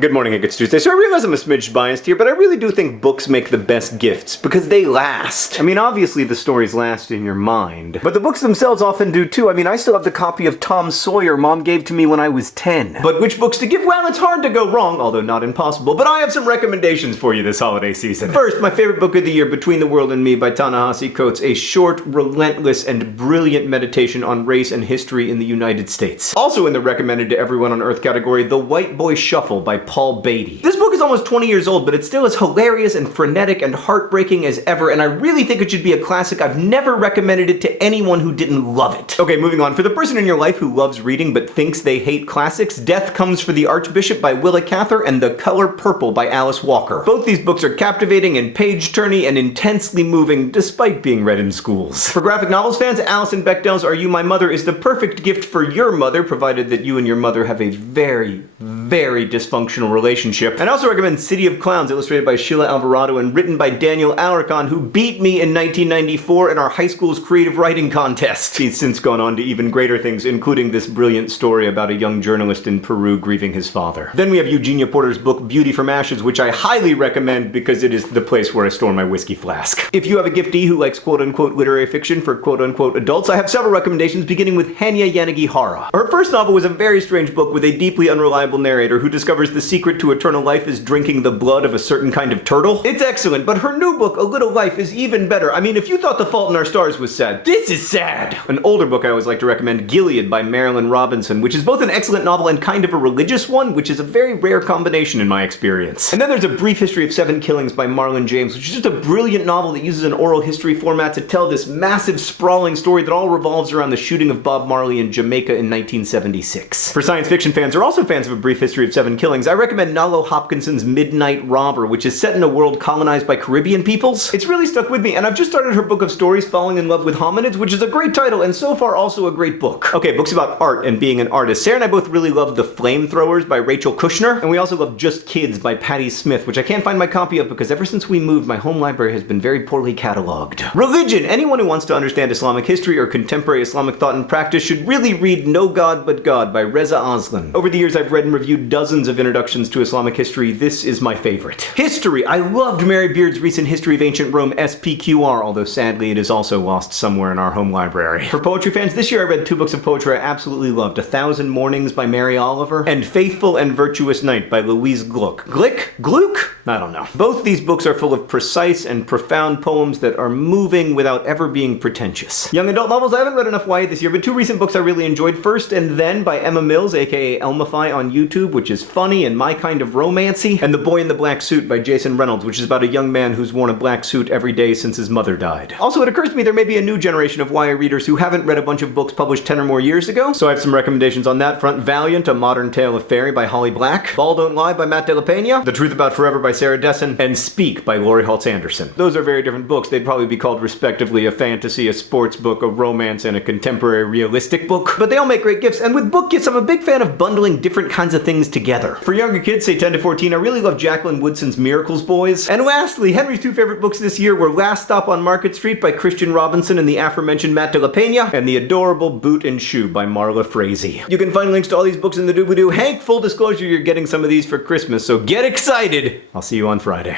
Good morning, it's Tuesday. So I realize I'm a smidge biased here, but I really do think books make the best gifts because they last. I mean, obviously the stories last in your mind, but the books themselves often do too. I mean, I still have the copy of Tom Sawyer Mom gave to me when I was 10. But which books to give? Well, it's hard to go wrong, although not impossible, but I have some recommendations for you this holiday season. First, my favorite book of the year, Between the World and Me by Ta-Nehisi Coates, a short, relentless, and brilliant meditation on race and history in the United States. Also in the recommended to everyone on earth category, The White Boy Shuffle by Paul Beatty. This book is almost 20 years old, but it's still as hilarious and frenetic and heartbreaking as ever, and I really think it should be a classic. I've never recommended it to anyone who didn't love it. Okay, moving on. For the person in your life who loves reading but thinks they hate classics, Death Comes for the Archbishop by Willa Cather and The Color Purple by Alice Walker. Both these books are captivating and page-turny and intensely moving, despite being read in schools. For graphic novels fans, Alison Bechdel's Are You My Mother is the perfect gift for your mother, provided that you and your mother have a very dysfunctional relationship. And I also recommend City of Clowns, illustrated by Sheila Alvarado and written by Daniel Alarcon, who beat me in 1994 in our high school's creative writing contest. He's since gone on to even greater things, including this brilliant story about a young journalist in Peru grieving his father. Then we have Eugenia Porter's book Beauty from Ashes, which I highly recommend because it is the place where I store my whiskey flask. If you have a giftee who likes quote-unquote literary fiction for quote-unquote adults, I have several recommendations, beginning with Hanya Yanagihara. Her first novel was a very strange book with a deeply unreliable narrator who discovers the secret to eternal life is drinking the blood of a certain kind of turtle. It's excellent, but her new book, A Little Life, is even better. I mean, if you thought The Fault in Our Stars was sad, this is sad! An older book I always like to recommend, Gilead by Marilynne Robinson, which is both an excellent novel and kind of a religious one, which is a very rare combination in my experience. And then there's A Brief History of Seven Killings by Marlon James, which is just a brilliant novel that uses an oral history format to tell this massive, sprawling story that all revolves around the shooting of Bob Marley in Jamaica in 1976. For science fiction fans, or also fans of A Brief History of Seven Killings, I recommend Nalo Hopkinson's Midnight Robber, which is set in a world colonized by Caribbean peoples. It's really stuck with me, and I've just started her book of stories, Falling in Love with Hominids, which is a great title, and so far also a great book. Okay, books about art and being an artist. Sarah and I both really love The Flamethrowers by Rachel Kushner, and we also love Just Kids by Patti Smith, which I can't find my copy of because ever since we moved, my home library has been very poorly cataloged. Religion! Anyone who wants to understand Islamic history or contemporary Islamic thought and practice should really read No God But God by Reza Aslan. Over the years, I've read and reviewed dozens of introductions to Islamic history. This is my favorite. History! I loved Mary Beard's recent History of Ancient Rome SPQR, although sadly it is also lost somewhere in our home library. For poetry fans, this year I read two books of poetry I absolutely loved, A Thousand Mornings by Mary Oliver and Faithful and Virtuous Night by Louise Gluck. Gluck? I don't know. Both these books are full of precise and profound poems that are moving without ever being pretentious. Young adult novels, I haven't read enough YA this year, but two recent books I really enjoyed. First and Then by Emma Mills, aka Elmify on YouTube, which is funny and my kind of romancy, and The Boy in the Black Suit by Jason Reynolds, which is about a young man who's worn a black suit every day since his mother died. Also, it occurs to me there may be a new generation of YA readers who haven't read a bunch of books published 10 or more years ago, so I have some recommendations on that front. Valiant, A Modern Tale of Fairy by Holly Black, Ball Don't Lie by Matt De La Peña, The Truth About Forever by Sarah Dessen, and Speak by Laurie Haltz Anderson. Those are very different books. They'd probably be called respectively a fantasy, a sports book, a romance, and a contemporary realistic book, but they all make great gifts, and with book gifts, I'm a big fan of bundling different kinds of things together. For younger kids, say 10 to 14, I really love Jacqueline Woodson's Miracles Boys. And lastly, Henry's two favorite books this year were Last Stop on Market Street by Christian Robinson and the aforementioned Matt De La Peña, and The Adorable Boot and Shoe by Marla Frazee. You can find links to all these books in the doobly-doo. Hank, full disclosure, you're getting some of these for Christmas, so get excited! I'll see you on Friday.